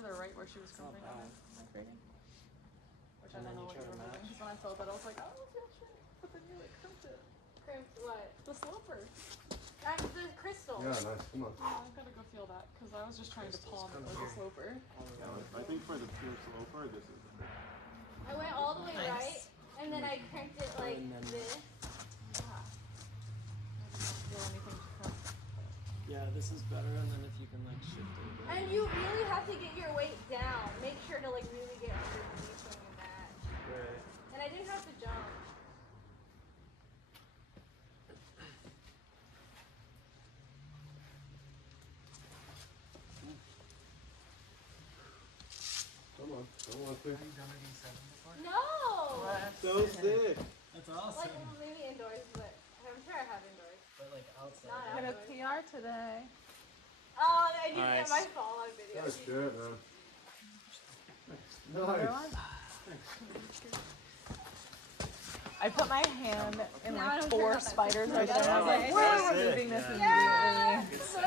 further right where she was crumping on my grading. Which I don't know what you were moving. Because when I felt that, I was like, oh, it feels straight. But then you like crimped it. Crimped what? The sloper. The crystal. Yeah, nice. Come on. Oh, I've got to go feel that because I was just trying to palm it with a sloper. I think for the pure sloper, this is the best. I went all the way right, and then I crimped it like this. I didn't feel anything to crimp. Yeah, this is better, and then if you can like shift it a bit. And you really have to get your weight down. Make sure to like really get underneath when you match. Right. And I didn't have to jump. Come on. Come on, please. Have you done it in 7 before? No! So sick. That's awesome. Like maybe indoors, but I'm sure I have indoors. But like outside. Not I got a outdoors. PR today. Oh, I didn't get Nice. my fall on video. Nice shit, man. Another Nice. one? I put my hand in Now I like don't 4 care about that. spiders right Yeah. there. I was like, Oh, we're that's it. removing this Yeah. immediately. So